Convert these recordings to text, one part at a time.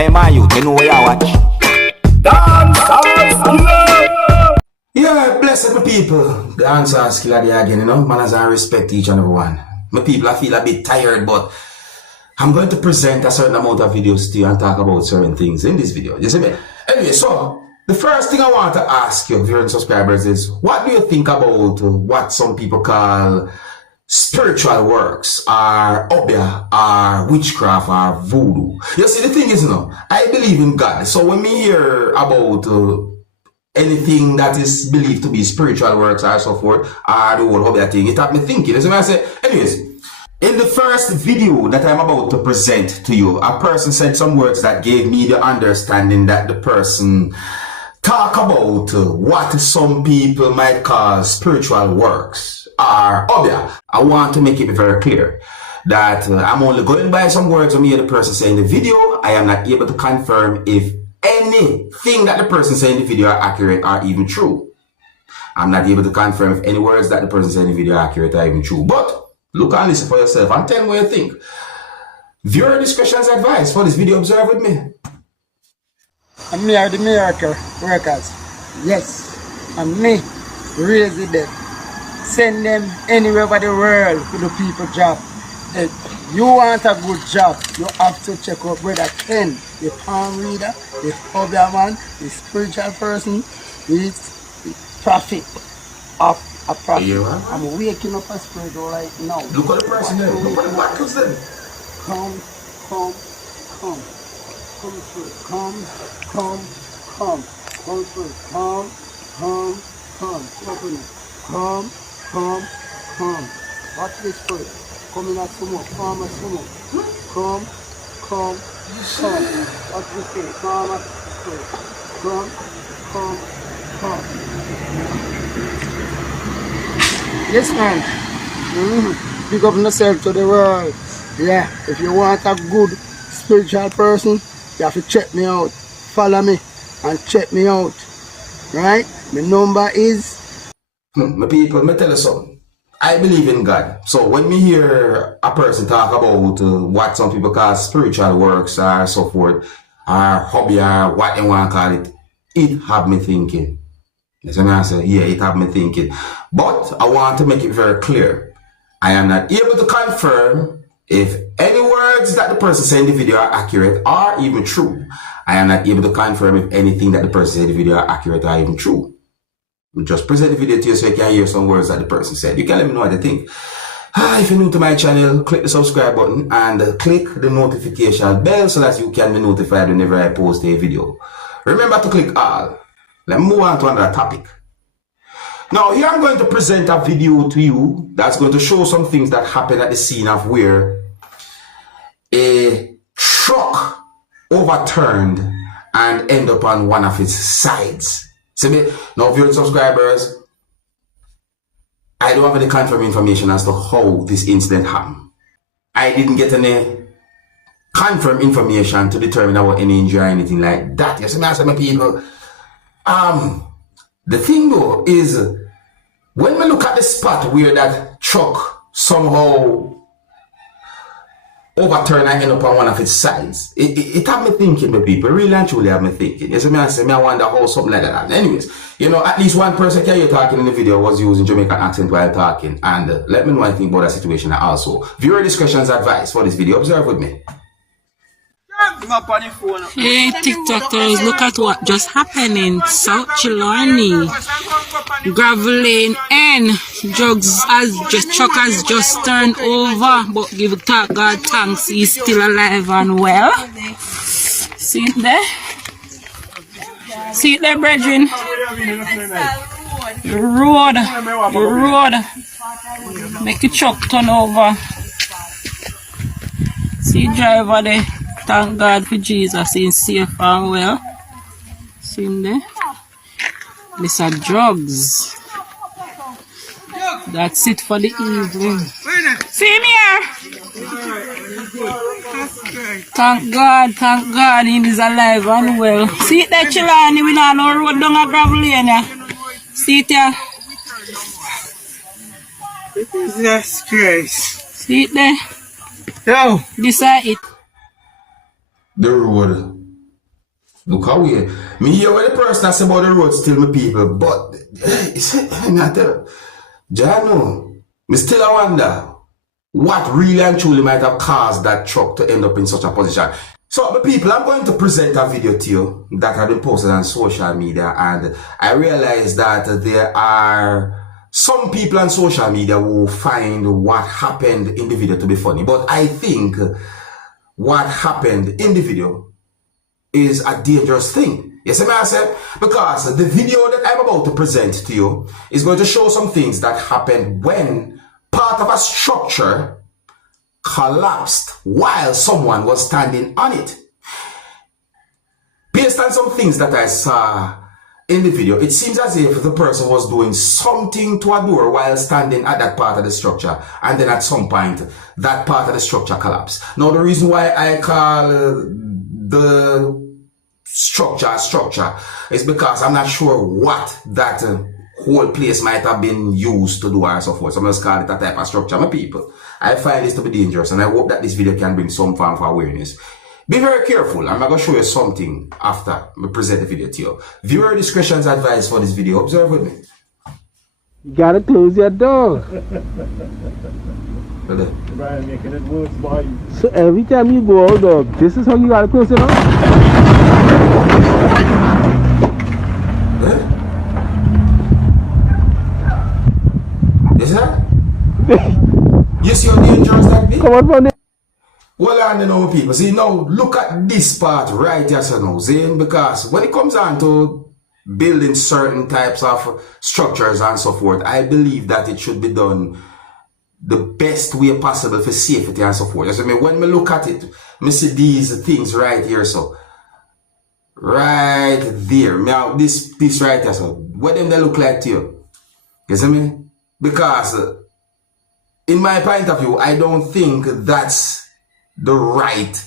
Hey man, you know where you watch? Dancehall skilla. Yeah, bless my people. Dancehall skilla there again, you know. Manners and respect each and every one. My people, I feel a bit tired, but I'm going to present a certain amount of videos to you and talk about certain things in this video. You see me? Anyway, so the first thing I want to ask you, viewers and subscribers, is what do you think about what some people call spiritual works, or Obeah, or witchcraft, or voodoo? You see, the thing is, I believe in God. So when me hear about anything that is believed to be spiritual works or so forth, or the whole Obeah thing, it had me thinking. So I say, anyways, in the first video that I'm about to present to you, a person said some words that gave me the understanding that the person talk about what some people might call spiritual works or Obeah. I want to make it very clear that I'm only going by some words from the person saying in the video. I am not able to confirm if anything that the person saying in the video are accurate or even true. I'm not able to confirm if any words that the person saying in the video are accurate or even true. But look and listen for yourself and tell me what you think. Viewer discretion is advised. For this video, observe with me. And me are the miracle workers. Yes. And me raise the dead. Send them anywhere over the world to the people job. If you want a good job, you have to check out Brother Ken, the palm reader, the Obeahman, the spiritual person, the prophet of a prophet. Yeah, I'm waking up a spirit right now. Look at the person there. Look at the battles there. Come through. Come through. Open it. Come. Watch this spirit. Come in at sumo. Come at sumo. Come. Watch this spirit. Come at spirit. Come. Yes, man. Pick up yourself to the world. Yeah, if you want a good spiritual person, you have to check me out. Follow me and check me out. Right? My number is... My people, me tell you something. I believe in God. So when me hear a person talk about what some people call spiritual works or so forth, or hobby or what they want to call it, it have me thinking. Yes, I say, yeah, it have me thinking. But I want to make it very clear. I am not able to confirm if any words that the person said in the video are accurate or even true. I am not able to confirm if anything that the person said in the video are accurate or even true. We just present the video to you so you can hear some words that the person said. You can let me know what you think. If you're new to my channel, click the subscribe button and click the notification bell so that you can be notified whenever I post a video. Remember to click all. Let's move on to another topic. Now, here I'm going to present a video to you that's going to show some things that happened at the scene of where a truck overturned and ended up on one of its sides. See me? Now, viewers and subscribers, I don't have any confirmed information as to how this incident happened. I didn't get any confirmed information to determine about any injury or anything like that. You see me? I said, my people, the thing though is, when we look at the spot where that truck somehow overturned and end up on one of its sides, it had me thinking, my people, really and truly had me thinking. You see me? I wonder how something like that happened. Anyways, at least one person can hear talking in the video was using Jamaican accent while talking, and let me know what you think about that situation also. Viewer discretion is advised for this video. Observe with me. Hey TikTokers, look at what just happened in South Chilani. Gravel lane and truck has just turned over, but give God thanks, he's still alive and well. See it there? See it there, brethren? The road. Make the truck turn over. See driver there. Thank God for Jesus, he's safe and well. See him there? These are drugs. That's it for the evening. See him here? Thank God, he is alive and well. See it there, Chilani, we don't know road down a gravel lane here. See it here? Jesus Christ. See it there? Yo. This is it. The road Look how we, me hear what the person that say about the road still my people, but, I tell you, Jano, me still I wonder what really and truly might have caused that truck to end up in such a position. So, my people, I'm going to present a video to you that has been posted on social media, and I realize that there are some people on social media who find what happened in the video to be funny, but I think what happened in the video is a dangerous thing. Yes, I said, because the video that I'm about to present to you is going to show some things that happened when part of a structure collapsed while someone was standing on it. Based on some things that I saw in the video, it seems as if the person was doing something to a door while standing at that part of the structure, and then at some point that part of the structure collapsed. Now, the reason why I call the structure is because I'm not sure what that whole place might have been used to do or so forth. So I'm just call it a type of structure. My people, I find this to be dangerous, and I hope that this video can bring some form of awareness. Be very careful. I'm going to show you something after I present the video to you. Viewer discretion is advised for this video. Observe with me. You gotta close your door. Brian making it worse, boy. So every time you go out, dog, this is how you gotta close it up? Huh? Is that? You see how dangerous that be? Come on, from there. Well, I know people. See, now look at this part right here, so now, see? Because when it comes down to building certain types of structures and so forth, I believe that it should be done the best way possible for safety and so forth. So, when we look at it, I see these things right here, so right there. Now, this right here, so what them they look like to you? You see me? Because in my point of view, I don't think that's the right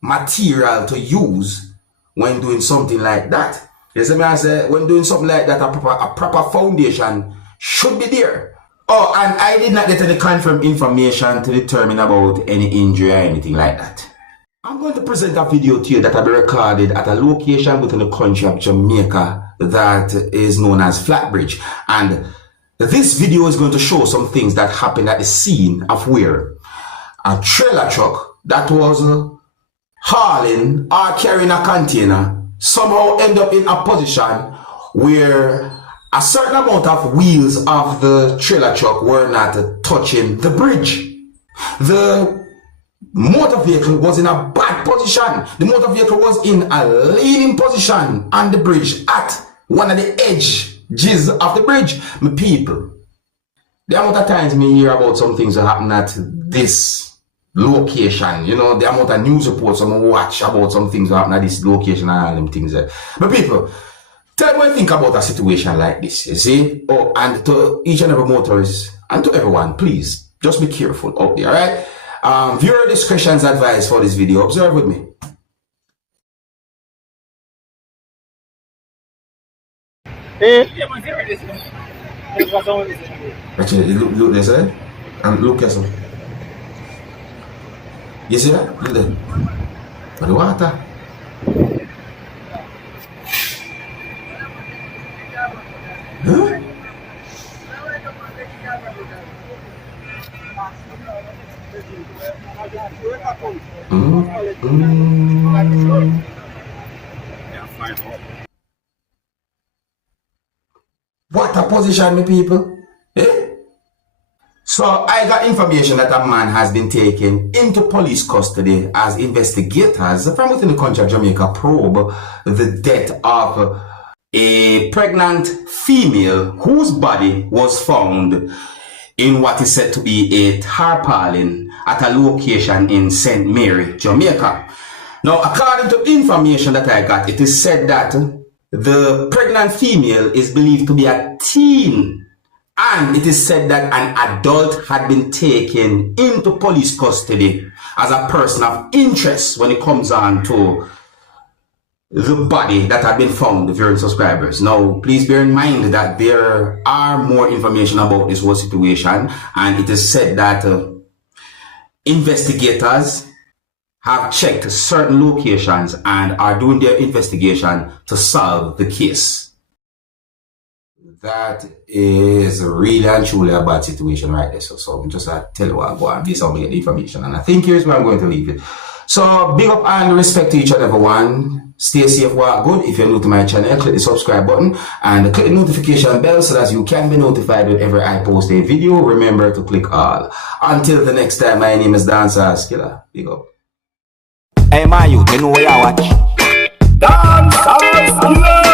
material to use when doing something like that. You see me? I say, when doing something like that, a proper foundation should be there. Oh, and I did not get any confirmed information to determine about any injury or anything like that. I'm going to present a video to you that will be recorded at a location within the country of Jamaica that is known as Flatbridge. And this video is going to show some things that happened at the scene of where a trailer truck that was hauling or carrying a container somehow end up in a position where a certain amount of wheels of the trailer truck were not touching the bridge. The motor vehicle was in a bad position. The motor vehicle was in a leaning position on the bridge at one of the edges of the bridge. My people, the amount of times me hear about some things that happen at this location, you know, the amount of news reports I'm watch about some things that happen at this location and all them things there. But people, tell me what you think about a situation like this, you see? Oh, and to each and every motorist and to everyone, please, just be careful out there, alright? Viewer discretion is advised for this video. Observe with me. Actually, look there, sir. And look here, sir. You see that? Look there. For the water. Huh? What a position, my people. Eh? So I got information that a man has been taken into police custody as investigators from within the country of Jamaica probe the death of a pregnant female whose body was found in what is said to be a tarpaulin at a location in St. Mary, Jamaica. Now, according to information that I got, it is said that the pregnant female is believed to be a teen, and it is said that an adult had been taken into police custody as a person of interest when it comes on to the body that had been found, viewing subscribers. Now, please bear in mind that there are more information about this whole situation, and it is said that investigators have checked certain locations and are doing their investigation to solve the case. That is really and truly a bad situation right there. So I'm just tell you what, go on, this how we get the information. And I think here's where I'm going to leave it. So big up and respect to each and every one. Stay safe, walk good. If you're new to my channel, click the subscribe button and click the notification bell so that you can be notified whenever I post a video. Remember to click all. Until the next time, my name is Dancehall Skilla. Big up. Hey, my youth, you know where you watch. Dancehall Skilla.